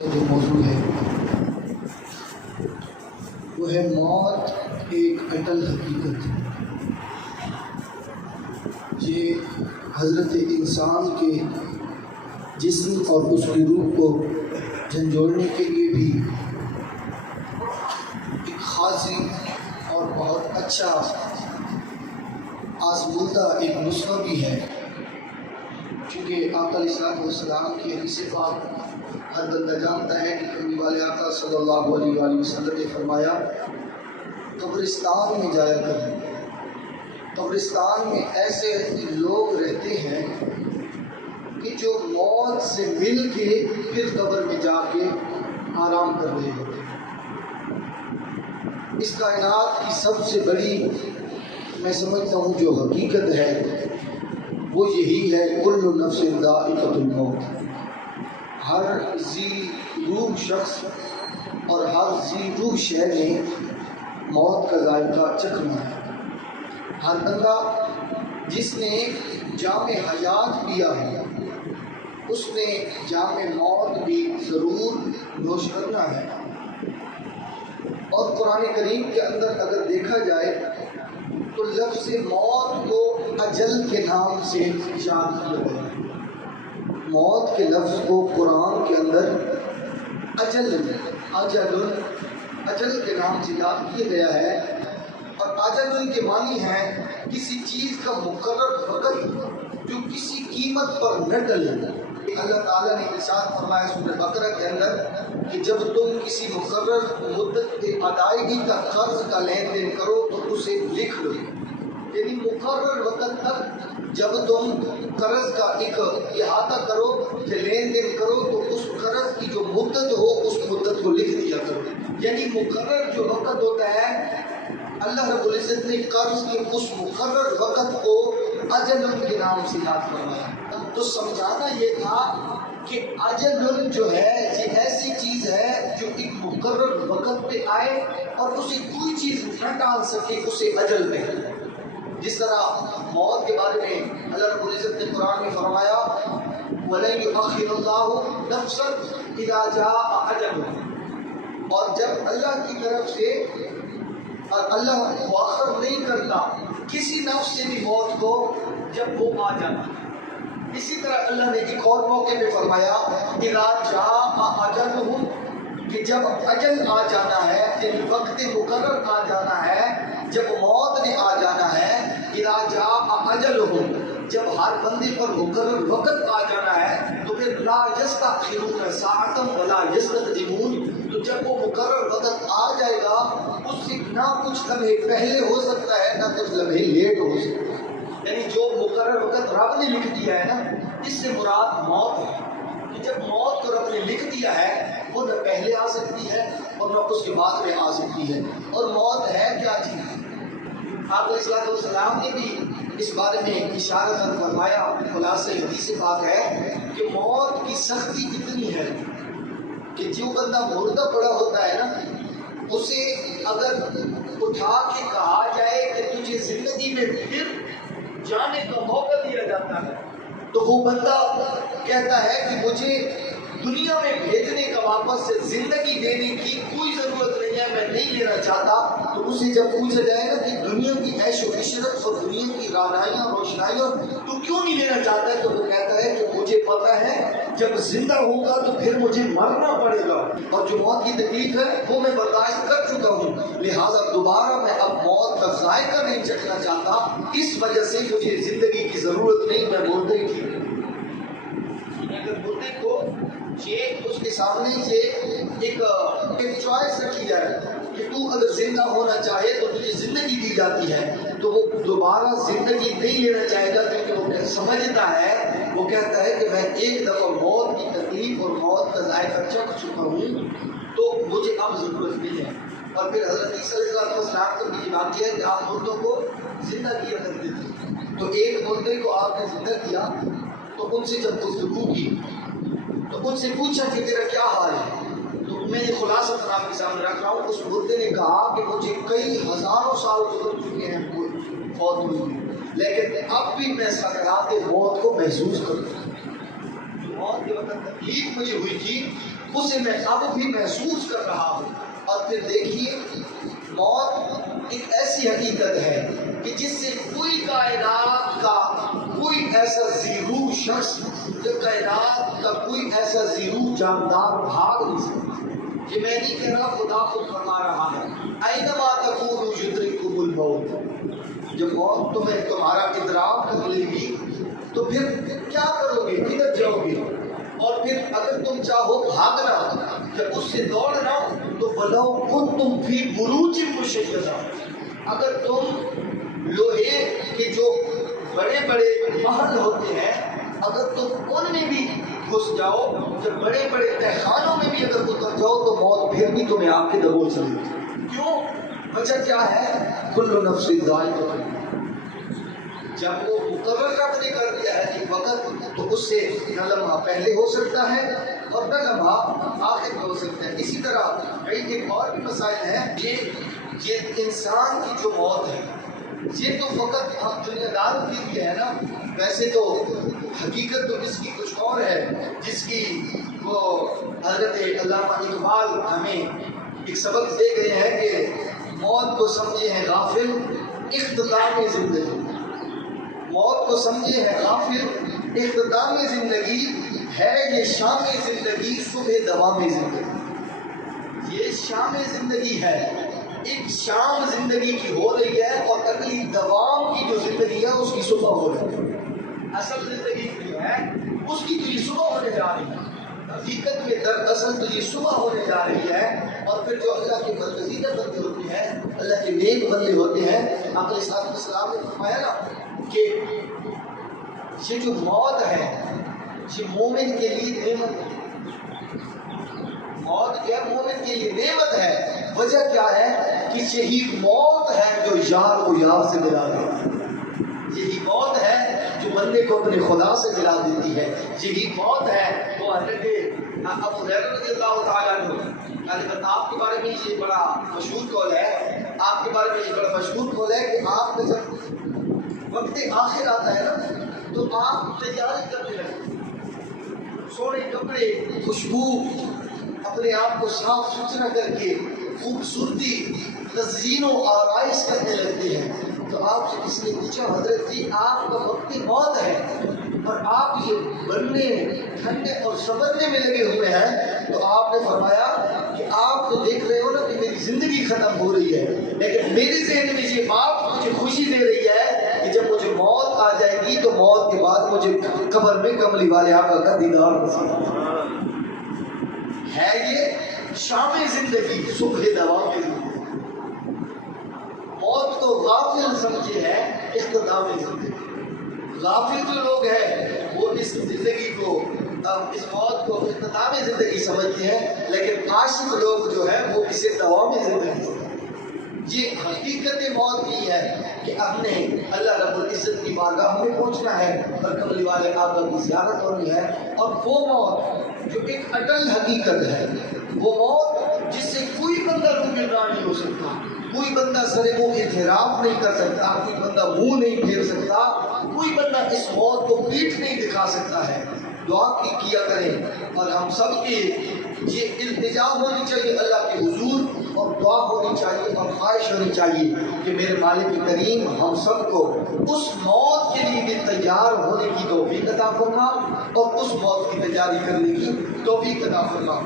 جو موضوع ہے وہ ہے موت ایک اٹل حقیقت. یہ حضرت انسان کے جسم اور اس کی روح کو جھنجھوڑنے کے لیے بھی ایک خاصی اور بہت اچھا آزمودہ ایک نسخہ بھی ہے، چونکہ آقا علیہ السلام کی حدیث پاک ہر بندہ جانتا ہے کہ کملی والے آقا صلی اللہ علیہ وآلہ وسلم نے فرمایا قبرستان میں جایا کریں. قبرستان میں ایسے لوگ رہتے ہیں کہ جو موت سے مل کے پھر قبر میں جا کے آرام کر رہے ہوتے ہیں. اس کائنات کی سب سے بڑی میں سمجھتا ہوں جو حقیقت ہے وہ یہی ہے کل نفس ذائقۃ الموت. ہر ذی روح شخص اور ہر ذی روح شے نے موت کا ذائقہ چکھنا ہے. ہر بندہ جس نے جام حیات پیا ہے اس نے جام موت بھی ضرور نوش کرنا ہے. اور قرآن کریم کے اندر اگر دیکھا جائے تو لفظ موت کو اجل کے نام سے یاد کیا گیا ہے. موت کے لفظ کو قرآن کے اندر اجل کے نام سے یاد کیا گیا ہے. اور اجل کے معنی ہے کسی چیز کا مقرر وقت جو کسی قیمت پر نہ ٹلے. اللہ تعالیٰ نے ارشاد فرمایا سورہ بقرہ کے اندر کہ جب تم کسی مقرر مدت کی ادائیگی کا قرض کا لین دین کرو تو اسے لکھ لو. یعنی مقرر وقت تک جب تم قرض کا ایک احاطہ کرو یا لین دین کرو تو اس قرض کی جو مدت ہو اس مدت کو لکھ دیا کرو. یعنی مقرر جو وقت ہوتا ہے اللہ رب العزت نے قرض کے اس مقرر وقت کو اجل کے نام سے یاد فرمایا. تو سمجھانا یہ تھا کہ اجل جو ہے یہ ایسی چیز ہے جو ایک مقرر وقت پہ آئے اور اسے کوئی چیز نہ ٹال سکے، اسے اجل میں. جس طرح موت کے بارے میں اللہ رب العزت نے قرآن میں فرمایا وَلَن يُؤَخِّرَ اللَّهُ نَفْسًا إِذَا جَاءَ أَجَلُهَا. اور جب اللہ کی طرف سے اللہ مؤخر نہیں کرتا کسی نفس سے بھی موت کو جب وہ آ جاتا. اسی طرح اللہ نے ایک اور موقع پہ فرمایا اِذَا جَاءَ أَجَلُهُمْ کہ جب اجل آ جانا ہے یعنی وقت مقرر آ جانا ہے، جب موت نے آ جانا ہے. اِذَا جَاءَ أَجَلُهُمْ جب ہر بندے پر مقرر وقت آ جانا ہے تو پھر لا يَسْتَأْخِرُونَ سَاعَةً وَلَا يَسْتَقْدِمُونَ. تو جب وہ مقرر وقت آ جائے گا اس سے نہ کچھ لمحے پہلے ہو سکتا ہے نہ کچھ لمحے لیٹ ہو سکتا ہے. یعنی جو مقرر وقت رب نے لکھ دیا ہے نا اس سے مراد موت ہے. کہ جب موت کو رب نے لکھ دیا ہے وہ نہ پہلے آ سکتی ہے اور نہ اس کے بعد میں آ سکتی ہے. اور موت ہے کیا چیز؟ آپ علیہ السلام نے بھی اس بارے میں اشارہ فرمایا. خلاصہ حدیث پاک ہے کہ موت کی سختی اتنی ہے کہ جو بندہ مردہ پڑا ہوتا ہے نا اسے اگر اٹھا کے کہا جائے کہ تجھے زندگی میں پھر جانے کا موقع دیا جاتا ہے تو وہ بندہ کہتا ہے کہ مجھے دنیا میں بھیجنے کا واپس سے زندگی دینے کی کوئی ضرورت نہیں ہے، میں نہیں لینا چاہتا. تو اسے جب پوچھا جائے نا کہ دنیا کی عیش و عشرت اور دنیا کی رعنائیاں روشنائیاں تو کیوں نہیں لینا چاہتا ہے تو وہ کہتا ہے کہ مجھے پتا ہے جب زندہ ہوگا تو پھر مجھے مرنا پڑے گا اور جو موت کی تکلیف ہے وہ میں برداشت کر چکا ہوں، لہٰذا دوبارہ میں اب موت کا ذائقہ نہیں چکھنا چاہتا. اس وجہ سے مجھے زندگی کی ضرورت نہیں، میں مردے کی. اگر مردے کو یہ اس کے سامنے سے ایک چوائس رکھی جائے کہ تو اگر زندہ ہونا چاہے تو تجھے زندگی دی جاتی ہے تو وہ دوبارہ زندگی نہیں لینا چاہے گا کیونکہ وہ سمجھتا ہے، وہ کہتا ہے کہ میں ایک دفعہ موت کی تکلیف اور موت کا ذائقہ چکھ چکا ہوں تو مجھے اب ضرورت نہیں ہے. اور پھر حضرت عیسیٰ علیہ السلام کا بھی یہ واقعہ ہے کہ آپ مردوں کو زندہ کیا کرتے تھے. تو ایک مردے کو آپ نے زندہ کیا تو ان سے جب گفتگو کی تو ان سے پوچھا کہ تیرا کیا حال ہے. تو میں یہ خلاصہ آپ کے سامنے رکھ رہا ہوں. اس مردے نے کہا کہ مجھے کئی ہزاروں سال گزر چکے ہیں فوت ہوئی لیکن اب بھی میں سکرات موت کو محسوس کرتا ہوں. موت کے وقت تکلیف مجھے ہوئی تھی اسے میں اب بھی محسوس کر رہا ہوں۔ اور پھر دیکھیے موت ایک ایسی حقیقت ہے کہ جس سے کوئی کائنات کا کوئی ایسا زیرو شخص یا کائنات کا کوئی ایسا زیرو جاندار بھاگ نہیں سکتا۔ یہ میں نہیں کہہ رہا، خدا خود فرما رہا ہے اینما تکونوا یدرککم الموت۔ جب موت تمہارا ادراک کر لے گی تو پھر کیا کرو گے؟ کدھر جاؤ گے؟ اور پھر اگر تم چاہو بھاگنا یا اس سے دوڑنا تو بلو کنتم فی بروج مشیدہ، اگر تم لوہے کے جو بڑے بڑے محل ہوتے ہیں اگر تم ان میں بھی گھس جاؤ، جب بڑے بڑے تہخانوں میں بھی اگر اتر جاؤ تو موت پھر بھی تمہیں آپ کے دبوچ چلے گی۔ کیوں؟ وجہ کیا ہے؟ کل نفس ذائقۃ الموت۔ جب وہ مقرر رب نے کر دیا ہے کہ وقت، تو اس سے نہ لمحہ پہلے ہو سکتا ہے اور نہ لمحہ آخر میں ہو سکتا ہے۔ اسی طرح ایک اور بھی مسائل ہیں، یہ انسان کی جو موت ہے یہ تو فقط ہم دنیا دار کے لیے ہے نا، ویسے تو حقیقت تو اس کی کچھ اور ہے، جس کی وہ حضرت علامہ اقبال ہمیں ایک سبق دے گئے ہیں کہ موت کو سمجھے ہیں غافل اختتام زندگی، موت کو سمجھے ہیں غافل اختتام زندگی ہے یہ شام زندگی صبح دوام زندگی۔ یہ شام زندگی ہے، ایک شام زندگی کی ہو رہی ہے اور اگلی دوام کی جو زندگی ہے اس کی صبح ہو رہی ہے۔ اصل زندگی جو ہے اس کی تو یہ صبح ہونے جا رہی ہے، حقیقت میں دراصل تو یہ صبح ہونے جا رہی ہے۔ اور پھر جو اللہ کے برگزیدہ بندے ہوتے ہیں، اللہ کے نیک بندے ہوتے ہیں، آقا علیہ السلام نے فرمایا نا کہ یہ جو موت ہے یہ مومن کے لیے نعمت ہے، موت کیا مومن کے لیے نعمت ہے۔ وجہ کیا ہے کہ یہی موت ہے جو یار کو یار سے ملا دیتی ہے، یہی موت ہے جو بندے کو اپنے خدا سے ملا دیتی ہے، یہی موت ہے۔ وہ حضرت ابو ہریرہ رضی اللہ تعالیٰ عنہ، آپ کے بارے میں یہ بڑا مشہور قول ہے، آپ کے بارے میں یہ بڑا مشہور قول ہے کہ آپ نے جب وقت آخر آتا ہے نا تو آپ تیاری کرنے لگتے، سونے کپڑے، خوشبو، اپنے آپ کو صاف ستھرا کر کے خوبصورتی، تزئین و آرائش کرنے لگتے ہیں۔ تو آپ سے کسی نے پوچھا حضرت جی آپ کا وقت موت ہے اور آپ یہ بننے ٹھنڈے اور سنورنے میں لگے ہوئے ہیں، تو آپ نے فرمایا کہ آپ تو دیکھ رہے ہو نا کہ میری زندگی ختم ہو رہی ہے، لیکن میرے ذہن میں یہ بات مجھے خوشی دے رہی ہے کہ جب مجھے موت آ جائے گی تو موت کے بعد مجھے قبر میں کملی والے آقا کا دیدار نصیب ہے۔ یہ شام زندگی صبح دوام زندگی۔ موت کو غافل سمجھے ہے اختتام زندگی۔ غافل جو لوگ ہیں وہ اس زندگی کو، اس موت کو اختتام زندگی سمجھتے ہیں، لیکن عاشق لوگ جو ہیں وہ اسے دوام زندگی سمجھتے ہیں۔ یہ حقیقت موت یہ ہے کہ ہم نے اللہ رب العزت کی بارگاہ میں پہنچنا ہے اور کملی والے آقا کی زیارت ہونی ہے۔ اور وہ موت جو ایک اٹل حقیقت ہے، وہ موت جس سے کوئی بندہ گمراہ نہیں ہو سکتا، کوئی بندہ سر منہ اعتراف نہیں کر سکتا، کوئی بندہ منہ نہیں پھیر سکتا، کوئی بندہ اس موت کو پیٹھ نہیں دکھا سکتا ہے۔ دعا کیا کریں اور ہم سب کی یہ التجا ہونی چاہیے اللہ کے حضور، اور دعا ہونی چاہیے اور خواہش ہونی چاہیے کہ میرے مالک کریم ہم سب کو اس موت کے لیے بھی تیار ہونے کی توفیق عطا فرما اور اس موت کی تیاری کرنے کی توفیق عطا فرما۔